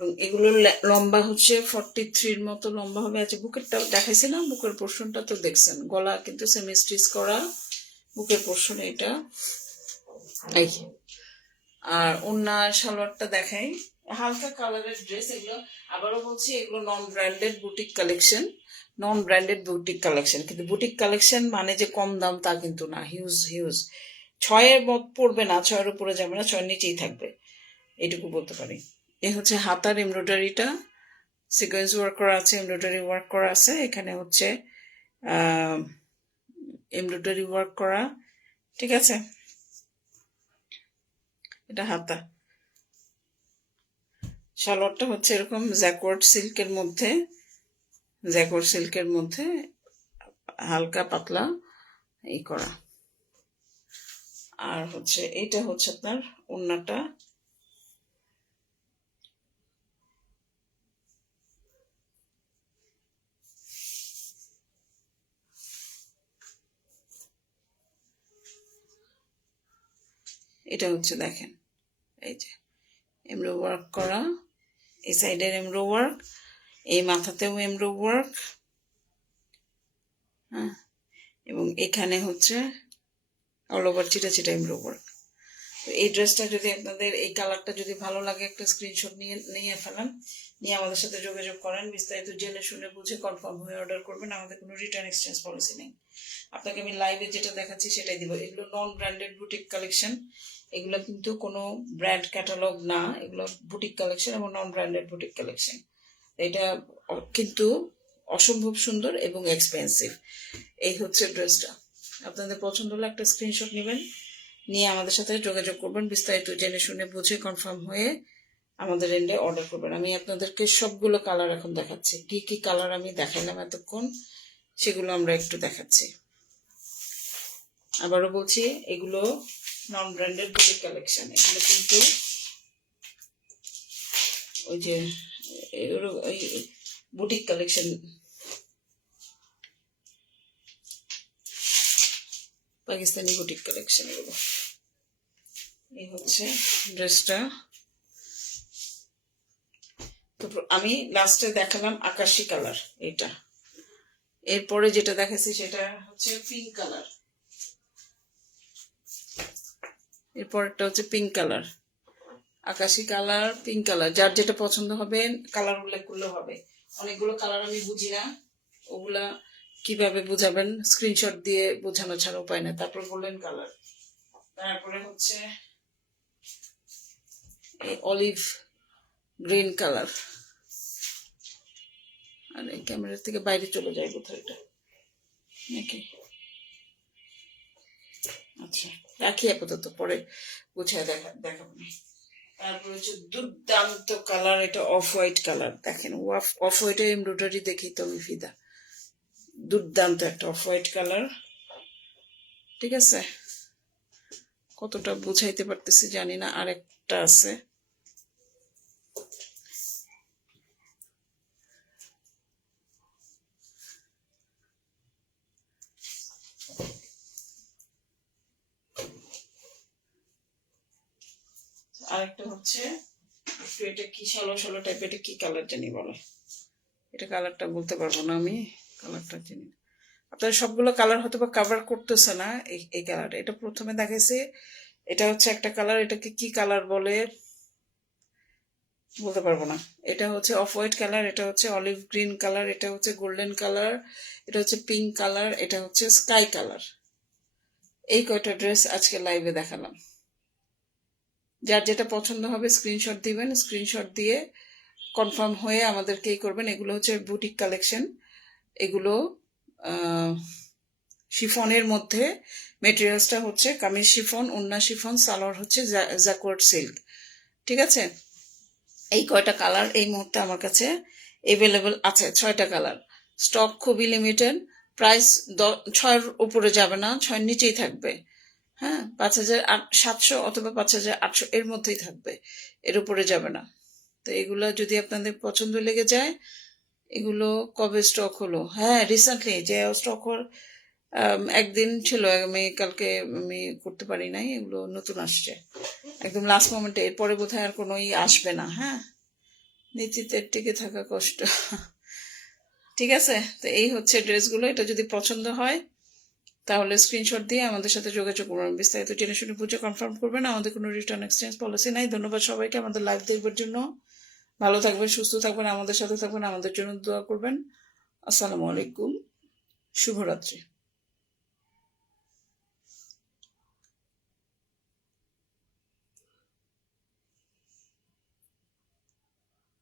এবং এগুলোর লম্বা হচ্ছে 43 মতো লম্বা হবে। আচ্ছা, বুকেরটা দেখাইছিলাম, বুকের পোর্শনটা তো দেখছেন, গলা কিন্তু সেমি স্টিচ করা বুকের পোর্শন এটা। এই আর ওন্না সালোয়ারটা দেখাই, হালকা কালারের ড্রেস এগুলো। আবারও বলছি, এগুলো non branded boutique collection, non branded boutique collection. কিন্তু বুটিক কালেকশন মানে যে কম দাম তা কিন্তু না, হিউজ হিউজ। 6-এর মত পড়বে না, 6-এর উপরে যাবে না, 6-এর নিচেই থাকবে, এটুকু বলতে পারি। এই হচ্ছে হাতার এমব্রয়ডারিটা, সিকোয়েন্স ওয়ার্ক করা আছে, এমব্রয়ডারি ওয়ার্ক করা আছে। এখানে হচ্ছে এমব্রয়ডারি ওয়ার্ক করা, ঠিক আছে। এটা হাতা। সালোয়ারটা হচ্ছে এরকম জ্যাকওয়ার্ড সিল্কের মধ্যে, জ্যাকওয়ার্ড সিল্কের মধ্যে হালকা পাতলা এই করা। আর হচ্ছে এটা হচ্ছে আপনার ওড়নাটা, এটা হচ্ছে দেখেন, এই যে এমব্রো ওয়ার্ক করা, এই সাইডের এমব্রো ওয়ার্ক, এই মাথাতেও এমব্রো ওয়ার্ক, হ্যাঁ, এবং এখানে হচ্ছে অল ওভার চিটা চিটা এমব্রো ওয়ার্ক। তো এই ড্রেসটা যদি আপনাদের, এই কালারটা যদি ভালো লাগে, একটা স্ক্রিনশট নিয়ে ফেলান, নিয়ে আমাদের সাথে যোগাযোগ করেন, বিস্তারিত জেনে শুনে বুঝে কনফার্ম হয়ে অর্ডার করবেন। আমাদের কোনো রিটার্ন এক্সচেঞ্জ পলিসি নেই। আপনাকে আমি লাইভে যেটা দেখাচ্ছি সেটাই দিব। এগুলো নন ব্র্যান্ডেড বুটিক কালেকশন, এগুলো কিন্তু কোনো ব্র্যান্ড ক্যাটালগ না, এগুলো বুটিক কালেকশন এবং নন ব্র্যান্ডেড বুটিক কালেকশন। এটা কিন্তু অসম্ভব সুন্দর এবং এক্সপেন্সিভ। এই হচ্ছে ড্রেসটা। আপনাদের পছন্দ হলে একটা স্ক্রিনশট নেবেন, নিয়ে আমাদের সাথে যোগাযোগ করবেন, বিস্তারিত জেনে শুনে বুঝে কনফার্ম হয়ে আমাদের এন্ডে অর্ডার করবেন। আমি আপনাদেরকে সবগুলো কালার এখন দেখাচ্ছি, কি কি কালার আমি দেখাইলাম এতক্ষণ সেগুলো আমরা একটু দেখাচ্ছি। আবারও বলছি, এগুলো নন ব্র্যান্ডেড বুটিক কালেকশন, এগুলো কিন্তু ওই যে boutique collection, Pakistani boutique collection এগুলো। এই হচ্ছে ড্রেসটা। তো আমি লাস্টে দেখালাম আকাশি কালার, এটা। এরপরে যেটা দেখাচ্ছি সেটা হচ্ছে পিঙ্ক কালার, এরপরটা হচ্ছে পিঙ্ক কালার, আকাশি কালার, পিঙ্ক কালার। যার যেটা পছন্দ হবে কালার উল্লেখ করলেও হবে। অনেকগুলো কালার আমি বুঝি না, ওগুলা কিভাবে বুঝাবেন, স্ক্রিনশট দিয়ে বোঝানো ছাড়া উপায় না। তারপর গোল্ডেন কালার, তারপরে হচ্ছে এই অলিভ গ্রিন কালার। আর এই ক্যামেরার থেকে বাইরে চলে যায় বোধহয় এটা নাকি। আচ্ছা, রাখি আপাতত, পরে গুছায় দেখাবো। তারপর হচ্ছে দুর্দান্ত কালার, এটা অফ হোয়াইট কালার। দেখেন, অফ হোয়াইট এমব্রয়ডারি দেখেই তো আমি ফিদা। দুর্দান্ত একটা অফ হোয়াইট কালার, ঠিক আছে। কতটা বুঝাইতে পারতেছি জানি না, আর একটা আছে, আরেকটা হচ্ছে একটু, এটা কি সালো সালো টাইপ, এটা কি কালার জানি বলে, এটা কালারটা বলতে পারবো না আমি, কালারটা জানি। আপনার সবগুলো কালার হয়তো বা কাভার করতেছে না এই কালারটা। এটা প্রথমে দেখাইছে, এটা হচ্ছে একটা কালার, এটাকে কি কালার বলে বলতে পারবো না। এটা হচ্ছে অফ হোয়াইট কালার, এটা হচ্ছে অলিভ গ্রিন কালার, এটা হচ্ছে গোল্ডেন কালার, এটা হচ্ছে পিঙ্ক কালার, এটা হচ্ছে স্কাই কালার। এই কয়টা ড্রেস আজকে লাইভে দেখালাম। যার যেটা পছন্দ হবে স্ক্রিনশট দিবেন, স্ক্রিনশট দিয়ে কনফার্ম হয়ে আমাদেরকে এই করবেন। এগুলো হচ্ছে বুটিক কালেকশন, এগুলো শিফনের মধ্যে, মেটেরিয়ালসটা হচ্ছে কামিজ শিফন, ওন্না শিফন, সালোয়ার হচ্ছে জ্যাকওয়ার্ড সিল্ক, ঠিক আছে। এই কয়টা কালার এই মুহূর্তে আমার কাছে এভেলেবল আছে, 6টা কালার। স্টক খুবই লিমিটেড, প্রাইস 6-এর উপরে যাবে না, 6-এর নিচেই থাকবে, হ্যাঁ। 5,700 অথবা 5,800 এর মধ্যেই থাকবে, এর উপরে যাবে না। তো এগুলো যদি আপনাদের পছন্দ লেগে যায়, এগুলো কবে স্টক হলো? হ্যাঁ, রিসেন্টলি যে স্টক হল একদিন ছিল, আমি কালকে আমি করতে পারি নাই, এগুলো নতুন আসছে একদম লাস্ট মোমেন্টে। এরপরে বোধহয় আর কোনো আসবে না, হ্যাঁ। নীতিতে টিকে থাকা কষ্ট। ঠিক আছে, তো এই হচ্ছে ড্রেসগুলো। এটা যদি পছন্দ হয় তাহলে স্ক্রিনশট দিয়ে আমাদের সাথে যোগাযোগ করবেন, বিস্তারিত জেনে শুনে বুঝে কনফার্ম করবেন। আমাদের কোনো রিটার্ন এক্সচেঞ্জ পলিসি নাই। ধন্যবাদ সবাইকে আমাদের লাইভ দেখবার জন্য। ভালো থাকবেন, সুস্থ থাকবেন, আমাদের সাথে থাকবেন, আমাদের জন্য দোয়া করবেন। আসসালামু আলাইকুম, শুভরাত্রি।